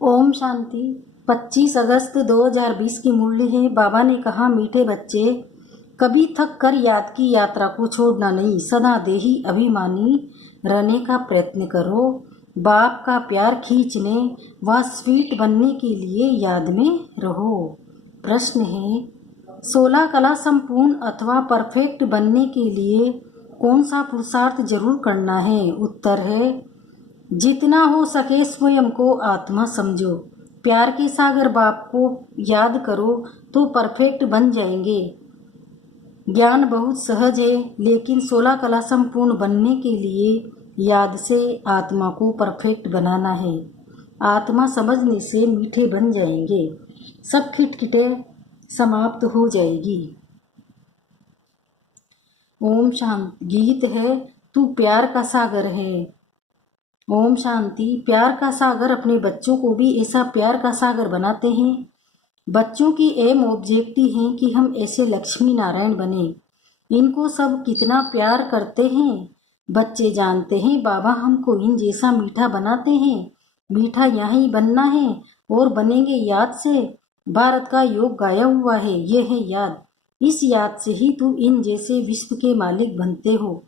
ओम शांति। 25 अगस्त 2020 की मुरली है। बाबा ने कहा, मीठे बच्चे, कभी थक कर याद की यात्रा को छोड़ना नहीं, सदा देही अभिमानी रहने का प्रयत्न करो। बाप का प्यार खींचने व स्वीट बनने के लिए याद में रहो। प्रश्न है, 16 कला संपूर्ण अथवा परफेक्ट बनने के लिए कौन सा पुरुषार्थ जरूर करना है? उत्तर है, जितना हो सके स्वयं को आत्मा समझो। प्यार के सागर बाप को याद करो तो परफेक्ट बन जाएंगे। ज्ञान बहुत सहज है, लेकिन 16 कला संपूर्ण बनने के लिए याद से आत्मा को परफेक्ट बनाना है। आत्मा समझने से मीठे बन जाएंगे, सब खिटखिटे समाप्त हो जाएगी। ओम शांति। गीत है, तू प्यार का सागर है। ओम शांति। प्यार का सागर अपने बच्चों को भी ऐसा प्यार का सागर बनाते हैं। बच्चों की एम ऑब्जेक्टिव है कि हम ऐसे लक्ष्मी नारायण बने। इनको सब कितना प्यार करते हैं। बच्चे जानते हैं बाबा हमको इन जैसा मीठा बनाते हैं। मीठा यहीं बनना है और बनेंगे याद से। भारत का योग गाया हुआ है, ये है याद। इस याद से ही तू इन जैसे विश्व के मालिक बनते हो।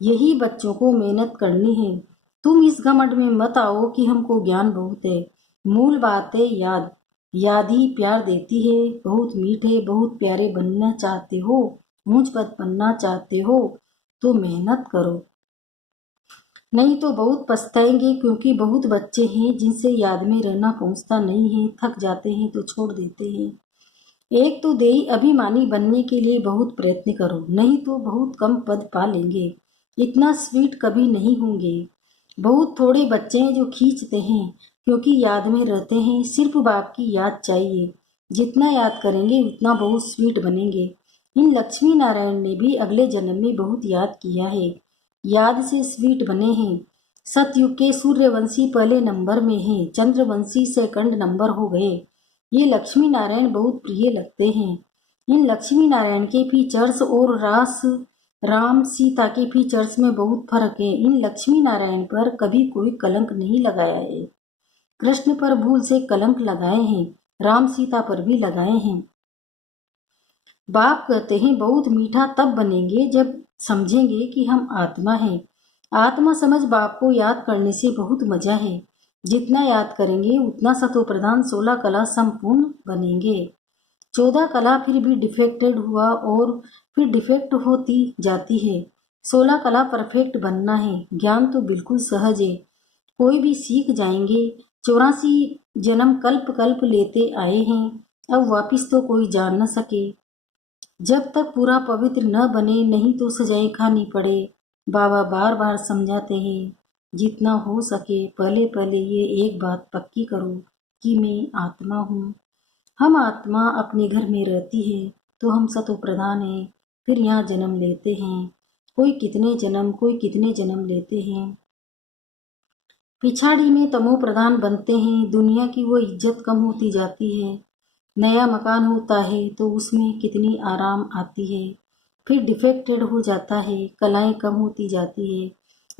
यही बच्चों को मेहनत करनी है। तुम इस घमंड में मत आओ कि हमको ज्ञान बहुत है। मूल बात है याद। याद ही प्यार देती है। बहुत मीठे बहुत प्यारे बनना चाहते हो, ऊंच पद बनना चाहते हो तो मेहनत करो, नहीं तो बहुत पछताएंगे। क्योंकि बहुत बच्चे हैं जिनसे याद में रहना पहुंचता नहीं है, थक जाते हैं तो छोड़ देते हैं। एक तो देही अभिमानी बनने के लिए बहुत प्रयत्न करो, नहीं तो बहुत कम पद पा लेंगे। इतना स्वीट कभी नहीं होंगे। बहुत थोड़े बच्चे हैं जो खींचते हैं, क्योंकि याद में रहते हैं। सिर्फ बाप की याद चाहिए। जितना याद करेंगे उतना बहुत स्वीट बनेंगे। इन लक्ष्मी नारायण ने भी अगले जन्म में बहुत याद किया है, याद से स्वीट बने हैं। सतयुग के सूर्यवंशी पहले नंबर में हैं, चंद्रवंशी सेकंड नंबर हो गए। ये लक्ष्मी नारायण बहुत प्रिय लगते हैं। इन लक्ष्मी नारायण के फीचर्स और राम सीता के फीचर्स में बहुत फर्क है। इन लक्ष्मी नारायण पर कभी कोई कलंक नहीं लगाया है। कृष्ण पर भूल से कलंक लगाए हैं, राम सीता पर भी लगाए हैं। बाप कहते हैं बहुत मीठा तब बनेंगे जब समझेंगे कि हम आत्मा हैं। आत्मा समझ बाप को याद करने से बहुत मजा है। जितना याद करेंगे उतना सतो प्रधान 16 कला संपूर्ण बनेंगे। 14 कला फिर भी डिफेक्टेड हुआ और फिर डिफेक्ट होती जाती है। 16 कला परफेक्ट बनना है। ज्ञान तो बिल्कुल सहज है, कोई भी सीख जाएंगे। 84 जन्म कल्प कल्प लेते आए हैं, अब वापिस तो कोई जान न सके। जब तक पूरा पवित्र न बने नहीं तो सजाएं खानी पड़े। बाबा बार बार समझाते हैं, जितना हो सके पहले पहले ये एक बात पक्की करो कि मैं आत्मा हूँ। हम आत्मा अपने घर में रहती है तो हम सतो प्रधान हैं, फिर यहाँ जन्म लेते हैं। कोई कितने जन्म लेते हैं। पिछाड़ी में तमो प्रधान बनते हैं, दुनिया की वो इज्जत कम होती जाती है। नया मकान होता है तो उसमें कितनी आराम आती है। फिर डिफेक्टेड हो जाता है, कलाएं कम होती जाती है।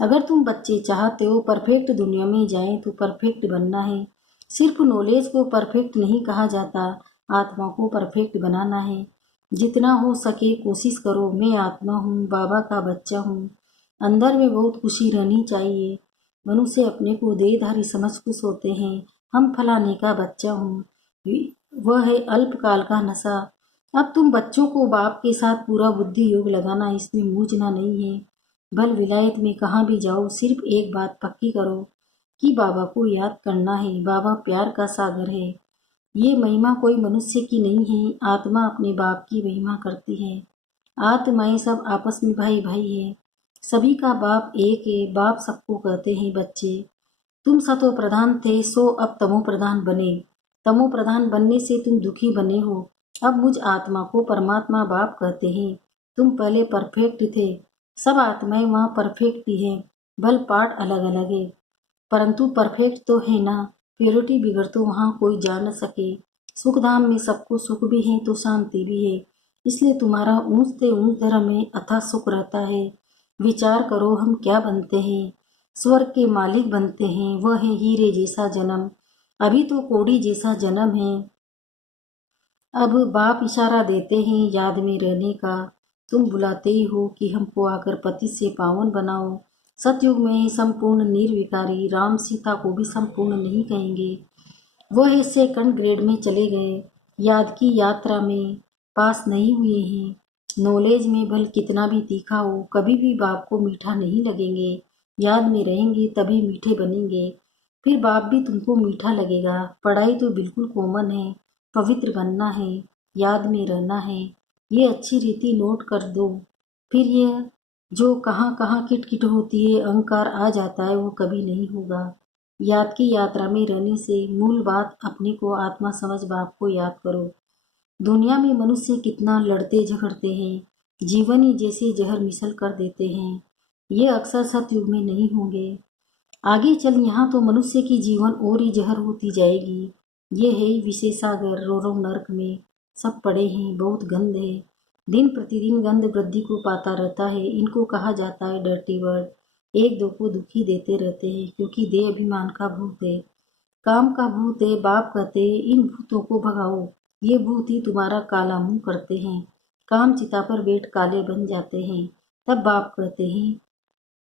अगर तुम बच्चे चाहते हो परफेक्ट दुनिया में जाएं तो परफेक्ट बनना है। सिर्फ नॉलेज को परफेक्ट नहीं कहा जाता, आत्मा को परफेक्ट बनाना है। जितना हो सके कोशिश करो। मैं आत्मा हूँ, बाबा का बच्चा हूँ। अंदर में बहुत खुशी रहनी चाहिए। मनुष्य अपने को देहधारी समझ खुश होते हैं। हम फलाने का बच्चा हूँ, वह है अल्पकाल का नशा। अब तुम बच्चों को बाप के साथ पूरा बुद्धि योग लगाना, इसमें मूझना नहीं है। भल विलायत में कहाँ भी जाओ, सिर्फ एक बात पक्की करो कि बाबा को याद करना है। बाबा प्यार का सागर है। ये महिमा कोई मनुष्य की नहीं है, आत्मा अपने बाप की महिमा करती है। आत्माएं सब आपस में भाई भाई है। सभी का बाप एक है। बाप सबको कहते हैं बच्चे, तुम सतो प्रधान थे सो अब तमो प्रधान बने। तमो प्रधान बनने से तुम दुखी बने हो। अब मुझ आत्मा को परमात्मा बाप कहते हैं। तुम पहले परफेक्ट थे। सब आत्माएं वहाँ परफेक्ट ही है, बल पाठ अलग अलग है, परंतु परफेक्ट तो है ना। प्योरिटी बिगड़ तो वहाँ कोई जा न सके। सुख धाम में सबको सुख भी है तो शांति भी है। इसलिए तुम्हारा ऊंचते ऊंच धर्म में अथाह सुख रहता है। विचार करो हम क्या बनते हैं। स्वर्ग के मालिक बनते हैं, वह है हीरे जैसा जन्म। अभी तो कोड़ी जैसा जन्म है। अब बाप इशारा देते हैं याद में रहने का। तुम बुलाते ही हो कि हमको आकर पति से पावन बनाओ। सतयुग में संपूर्ण निर्विकारी राम सीता को भी संपूर्ण नहीं कहेंगे। वह सेकंड ग्रेड में चले गए, याद की यात्रा में पास नहीं हुए हैं। नॉलेज में भल कितना भी तीखा हो, कभी भी बाप को मीठा नहीं लगेंगे। याद में रहेंगे तभी मीठे बनेंगे, फिर बाप भी तुमको मीठा लगेगा। पढ़ाई तो बिल्कुल कॉमन है, पवित्र बनना है, याद में रहना है। ये अच्छी रीति नोट कर दो। फिर यह जो कहाँ कहाँ किट किट होती है, अहंकार आ जाता है, वो कभी नहीं होगा। याद की यात्रा में रहने से मूल बात अपने को आत्मा समझ बाप को याद करो। दुनिया में मनुष्य कितना लड़ते झगड़ते हैं, जीवन ही जैसे जहर मिसल कर देते हैं। ये अक्सर सतयुग में नहीं होंगे। आगे चल यहाँ तो मनुष्य की जीवन और ही जहर होती जाएगी। ये है ही विशेषागर, रो रो नर्क में सब पड़े हैं, बहुत गंध है। दिन प्रतिदिन गंध वृद्धि को पाता रहता है। इनको कहा जाता है डर्टी वर्ड। एक दो को दुखी देते रहते हैं, क्योंकि देह अभिमान का भूत है, काम का भूत है। बाप कहते हैं इन भूतों को भगाओ, ये भूत ही तुम्हारा काला मुंह करते हैं। काम चिता पर बैठ काले बन जाते हैं। तब बाप कहते हैं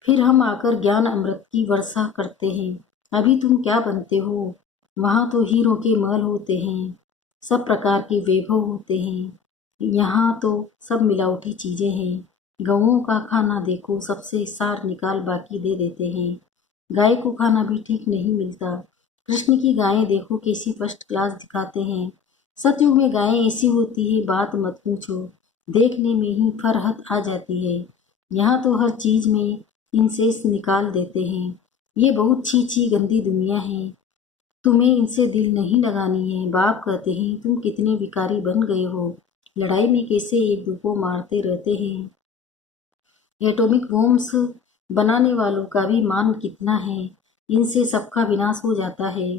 फिर हम आकर ज्ञान अमृत की वर्षा करते हैं। अभी तुम क्या बनते हो? वहाँ तो हीरो के महल होते हैं, सब प्रकार के वैभव होते हैं। यहाँ तो सब मिलावटी चीजें हैं। गऊओं का खाना देखो, सबसे सार निकाल बाकी दे देते हैं। गाय को खाना भी ठीक नहीं मिलता। कृष्ण की गायें देखो कैसी फर्स्ट क्लास दिखाते हैं। सतयुग में गायें ऐसी होती है बात मत पूछो, देखने में ही फरहत आ जाती है। यहाँ तो हर चीज में इंसेस निकाल देते हैं। ये बहुत छी छी गंदी दुनिया है, तुम्हें इनसे दिल नहीं लगानी है। बाप कहते हैं तुम कितने विकारी बन गए हो, लड़ाई में कैसे एक दूसरे को मारते रहते हैं। एटॉमिक बॉम्ब्स बनाने वालों का भी मान कितना है, इनसे सबका विनाश हो जाता है।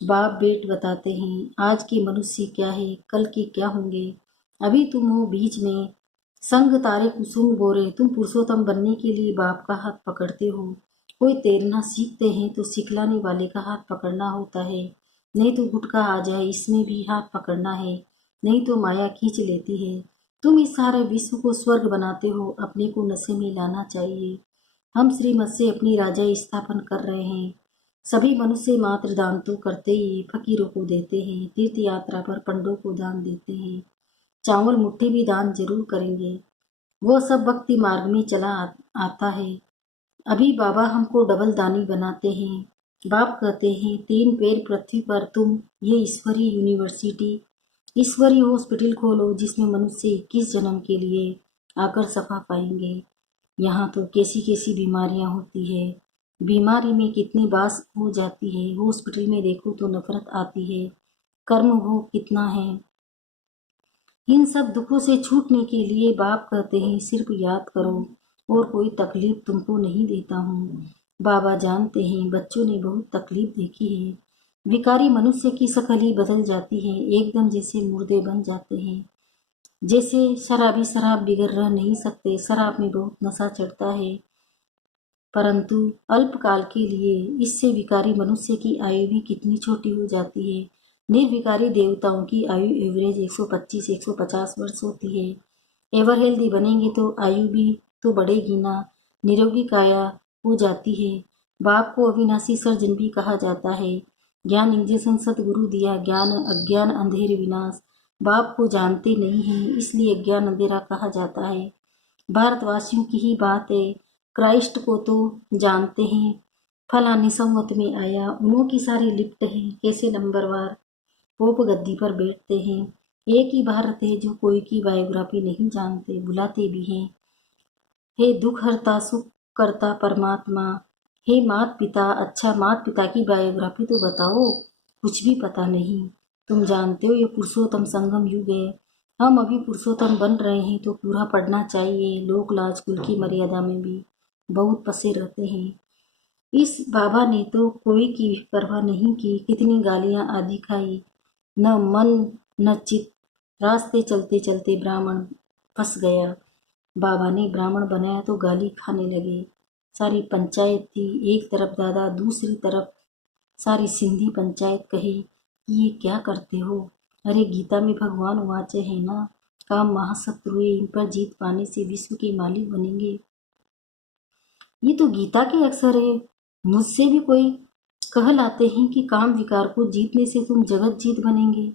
बाप बेट बताते हैं आज के मनुष्य क्या है, कल के क्या होंगे। अभी तुम हो बीच में, संग तारे कुसुम बोरे। तुम पुरुषोत्तम बनने के लिए बाप का हाथ पकड़ते हो। कोई तैरना सीखते हैं तो सिखलाने वाले का हाथ पकड़ना होता है, नहीं तो गुटका आ जाए इसमें भी हाथ पकड़ना है, नहीं तो माया खींच लेती है। तुम इस सारे विश्व को स्वर्ग बनाते हो, अपने को नशे में लाना चाहिए। हम श्रीमत से अपनी राजा स्थापन कर रहे हैं। सभी मनुष्य मात्र दान तो करते ही, फकीरों को देते हैं, तीर्थ यात्रा पर पंडों को दान देते हैं, चावल मुट्ठी भी दान जरूर करेंगे। वो सब भक्ति मार्ग में चला आता है। अभी बाबा हमको डबल दानी बनाते हैं। बाप कहते हैं 3 पैर पृथ्वी पर तुम ये ईश्वरीय यूनिवर्सिटी, ईश्वरीय हॉस्पिटल खोलो, जिसमें मनुष्य 21 जन्म के लिए आकर सफा पाएंगे। यहाँ तो कैसी कैसी बीमारियाँ होती है, बीमारी में कितनी बास हो जाती है। हॉस्पिटल में देखो तो नफरत आती है, कर्म भोग कितना है। इन सब दुखों से छूटने के लिए बाप कहते हैं सिर्फ याद करो, और कोई तकलीफ तुमको नहीं देता हूँ। बाबा जानते हैं बच्चों ने बहुत तकलीफ देखी है। विकारी मनुष्य की शकल ही बदल जाती है, एकदम जैसे मुर्दे बन जाते हैं। जैसे शराबी शराब बिगड़ रह नहीं सकते, शराब में बहुत नशा चढ़ता है, परंतु अल्पकाल के लिए। इससे विकारी मनुष्य की आयु भी कितनी छोटी हो जाती है। निर्विकारी देवताओं की आयु एवरेज 125-150 वर्ष होती है। एवर हेल्दी बनेंगे तो आयु भी तो बढ़ेगी ना, निरोगी काया हो जाती है। बाप को अविनाशी सर्जन भी कहा जाता है। ज्ञान इंजेक्शन सतगुरु दिया, ज्ञान अज्ञान अंधेर विनाश। बाप को जानते नहीं हैं, इसलिए अज्ञान अंधेरा कहा जाता है। भारतवासियों की ही बात है, क्राइस्ट को तो जानते हैं, फलाने संवत में आया, उन्हों की सारी लिप्ट है, कैसे नंबरवार पोप गद्दी पर बैठते हैं। एक ही भारत है जो कोई की बायोग्राफी नहीं जानते, बुलाते भी हैं। हे दुख हरता सुख करता परमात्मा, हे मात पिता, अच्छा मात पिता की बायोग्राफी तो बताओ, कुछ भी पता नहीं। तुम जानते हो ये पुरुषोत्तम संगम युग है, हम अभी पुरुषोत्तम बन रहे हैं, तो पूरा पढ़ना चाहिए। लोक लाज कुल की मर्यादा में भी बहुत पसे रहते हैं। इस बाबा ने तो कोई की भी परवाह नहीं की, कितनी गालियां आदि खाई, न मन न चित। रास्ते चलते चलते ब्राह्मण फंस गया। बाबा ने ब्राह्मण बनाया तो गाली खाने लगे। सारी पंचायत थी, एक तरफ दादा दूसरी तरफ सारी सिंधी पंचायत कहे कि ये क्या करते हो। अरे गीता में भगवान वाचे है ना, काम महाशत्रुए, इन पर जीत पाने से विश्व के मालिक बनेंगे। ये तो गीता के अक्षर है। मुझसे भी कोई कहलाते हैं कि काम विकार को जीतने से तुम जगत जीत बनेंगे।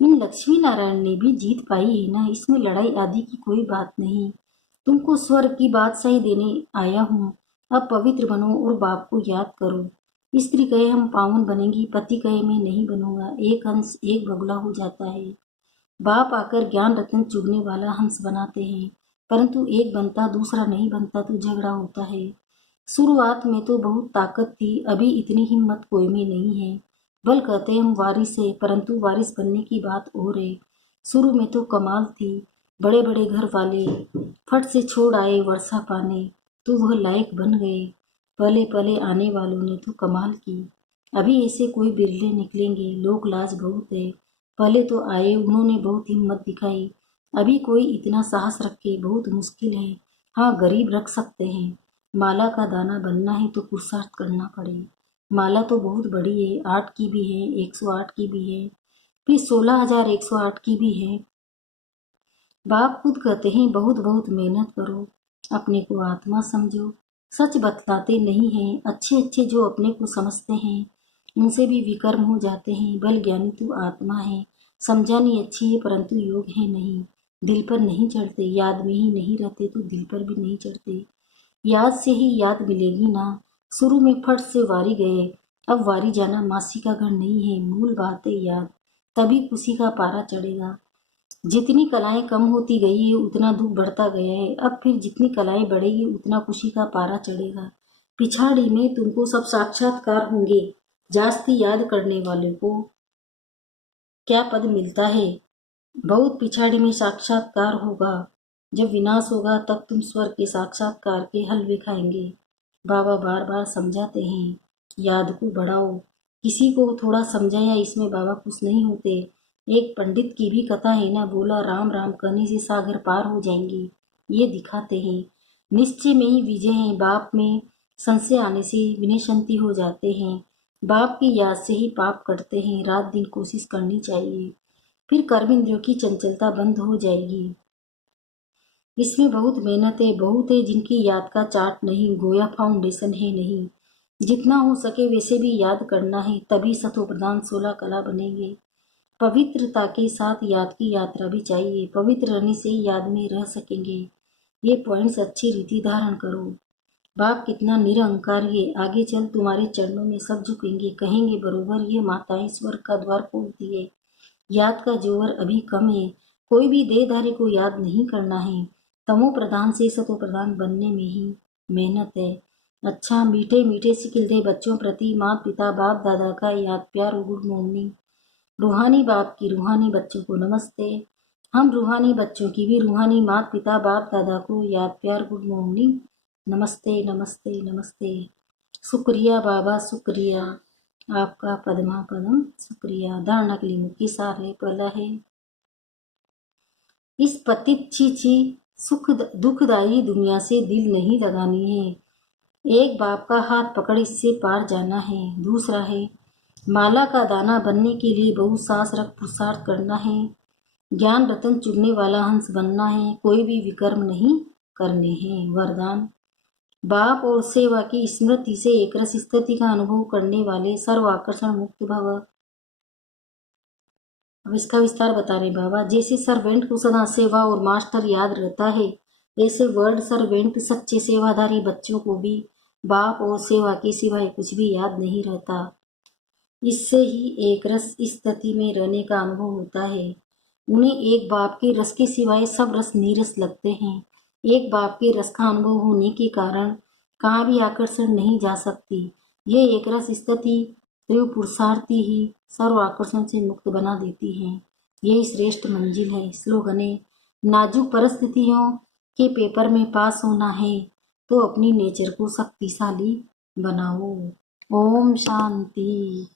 इन लक्ष्मी नारायण ने भी जीत पाई है ना, इसमें लड़ाई आदि की कोई बात नहीं। तुमको स्वर्ग की बादशाही देने आया हूँ। अब पवित्र बनो और बाप को याद करो। स्त्री कहे हम पावन बनेंगी, पति कहे मैं नहीं बनूंगा, एक हंस एक बगुला हो जाता है। बाप आकर ज्ञान रत्न चुगने वाला हंस बनाते हैं, परंतु एक बनता दूसरा नहीं बनता तो झगड़ा होता है। शुरुआत में तो बहुत ताकत थी, अभी इतनी हिम्मत कोई में नहीं है। बल कहते हम वारिस है, परंतु वारिस बनने की बात और है। शुरू में तो कमाल थी, बड़े बड़े घर वाले फट से छोड़ आए वर्षा पाने, तो वह लायक बन गए। पले पले आने वालों ने तो कमाल की। अभी ऐसे कोई बिरले निकलेंगे, लोक लाज बहुत है। पहले तो आए, उन्होंने बहुत हिम्मत दिखाई। अभी कोई इतना साहस रखे बहुत मुश्किल है। हाँ, गरीब रख सकते हैं। माला का दाना बनना है तो पुरुषार्थ करना पड़े। माला तो बहुत बड़ी है, 8 की भी है, 108 की भी है, फिर 16,108 की भी है। बाप खुद कहते हैं बहुत बहुत मेहनत करो, अपने को आत्मा समझो। सच बतलाते नहीं हैं। अच्छे अच्छे जो अपने को समझते हैं उनसे भी विकर्म हो जाते हैं। बल ज्ञानी तू आत्मा है, समझानी अच्छी है परंतु योग है नहीं। दिल पर नहीं चढ़ते, याद में ही नहीं रहते तो दिल पर भी नहीं चढ़ते। याद से ही याद मिलेगी ना। शुरू में फट से वारी गए, अब वारी जाना मासी का घर नहीं है। मूल बात है याद, तभी खुशी का पारा चढ़ेगा। जितनी कलाएं कम होती गई है उतना दुख बढ़ता गया है। अब फिर जितनी कलाएं बढ़ेगी उतना खुशी का पारा चढ़ेगा। पिछाड़ी में तुमको सब साक्षात्कार होंगे। जास्ती याद करने वाले को क्या पद मिलता है। बहुत पिछाड़ी में साक्षात्कार होगा। जब विनाश होगा तब तुम स्वर्ग के साक्षात्कार के हलवे खाएंगे। बाबा बार बार समझाते हैं याद को बढ़ाओ। किसी को थोड़ा समझाया इसमें बाबा खुश नहीं होते। एक पंडित की भी कथा है ना, बोला राम राम कहने से सागर पार हो जाएंगे। ये दिखाते हैं निश्चय में ही विजय है। बाप में संशय आने से विनय शांति हो जाते हैं। बाप की याद से ही पाप कटते हैं। रात दिन कोशिश करनी चाहिए, फिर कर्म इंद्रियों की चंचलता बंद हो जाएगी। इसमें बहुत मेहनत है, बहुत है जिनकी याद का चार्ट नहीं, गोया फाउंडेशन है नहीं। जितना हो सके वैसे भी याद करना है, तभी सतो प्रधान 16 कला बनेंगे। पवित्रता के साथ याद की यात्रा भी चाहिए। पवित्र रहने से ही याद में रह सकेंगे। ये पॉइंट्स अच्छी रीति धारण करो। बाप कितना निरहंकार है, आगे चल तुम्हारे चरणों में सब झुकेंगे, कहेंगे बरोबर ये माताएं स्वर्ग का द्वार खोलती है। याद का जोर अभी कम है। कोई भी देहधारी को याद नहीं करना है। तमो प्रधान से सतो प्रधान बनने में ही मेहनत है। अच्छा, मीठे मीठे सिखिल दे बच्चों प्रति माता पिता बाप दादा का याद प्यार और गुड मॉर्निंग। रूहानी बाप की रूहानी बच्चों को नमस्ते। हम रूहानी बच्चों की भी रूहानी माता पिता बाप दादा को याद प्यार गुड मॉर्निंग। नमस्ते नमस्ते नमस्ते। शुक्रिया बाबा, शुक्रिया आपका पद्मा पदम, शुक्रिया। धारणा के लिए मुख्य सार है। पहला है इस पतित छी सुख दुखदायी दुनिया से दिल नहीं लगानी है। एक बाप का हाथ पकड़ इससे पार जाना है। दूसरा है माला का दाना बनने के लिए बहुत सास रख पुरुषार्थ करना है। ज्ञान रतन चुगने वाला हंस बनना है, कोई भी विकर्म नहीं करने हैं। वरदान बाप और सेवा की स्मृति से एकरस स्थिति का अनुभव करने वाले सर्व आकर्षण मुक्त भव। अब इसका विस्तार बता रहे बाबा। जैसे सर्वेंट को सदा सेवा और मास्टर याद रहता है, ऐसे वर्ड सर्वेंट सच्चे सेवाधारी बच्चों को भी बाप और सेवा के सिवाय कुछ भी याद नहीं रहता। इससे ही एक रस स्थिति में रहने का अनुभव होता है। उन्हें एक बाप के रस के सिवाय सब रस नीरस लगते हैं। एक बाप के रस का अनुभव होने के कारण कहाँ भी आकर्षण नहीं जा सकती। ये एक रस स्थिति तीव्र पुरुषार्थी ही सर्व आकर्षण से मुक्त बना देती है। यही श्रेष्ठ मंजिल है। स्लोगन है नाजुक परिस्थितियों के पेपर में पास होना है तो अपनी नेचर को शक्तिशाली बनाओ। ओम शांति।